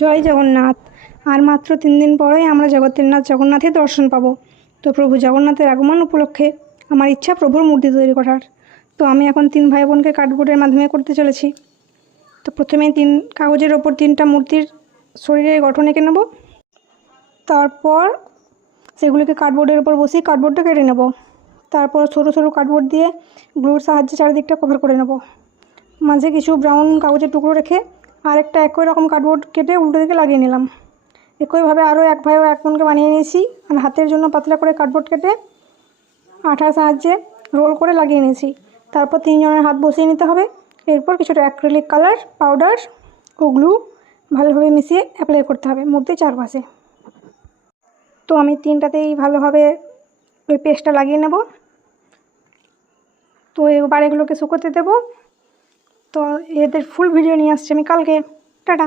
জয় জগন্নাথ। আর মাত্র 3 দিন পরেই আমরা জগতের নাথ জগন্নাথের দর্শন পাবো। তো প্রভু জগন্নাথের আগমন উপলক্ষে আমার ইচ্ছা প্রভুর মূর্তি তৈরি করার। তো আমি এখন 3 ভাই বোনকে কার্ডবোর্ডের মাধ্যমে করতে চলেছি। তো প্রথমে কাগজের ওপর 3টা মূর্তির শরীরের গঠন এঁকে নেব। তারপর সেগুলিকে কার্ডবোর্ডের ওপর বসিয়ে কার্ডবোর্ডটা কেটে নেব। তারপর সরু সরু কার্ডবোর্ড দিয়ে গ্লুর সাহায্যে চারিদিকটা কভার করে নেব। মাঝে কিছু ব্রাউন কাগজের টুকরো রেখে আরেকটা একই রকম কার্ডবোর্ড কেটে উল্টো দিকে লাগিয়ে নিলাম। একইভাবে আরও এক ভাই ও এক বোনকে বানিয়ে নিয়েছি। আর হাতের জন্য পাতলা করে কার্ডবোর্ড কেটে আঠার সাহায্যে রোল করে লাগিয়ে নিয়েছি। তারপর 3 জনের হাত বসিয়ে নিতে হবে। এরপর কিছুটা অ্যাক্রিলিক কালার পাউডার ও গ্লু ভালোভাবে মিশিয়ে অ্যাপ্লাই করতে হবে মূর্তির চারপাশে। তো আমি 3টাতেই ভালোভাবে ওই পেস্টটা লাগিয়ে নেব। তো এবার এগুলোকে শুকোতে দেবো। তো এদের ফুল ভিডিও নিয়ে আসছি আমি কালকে। টাটা।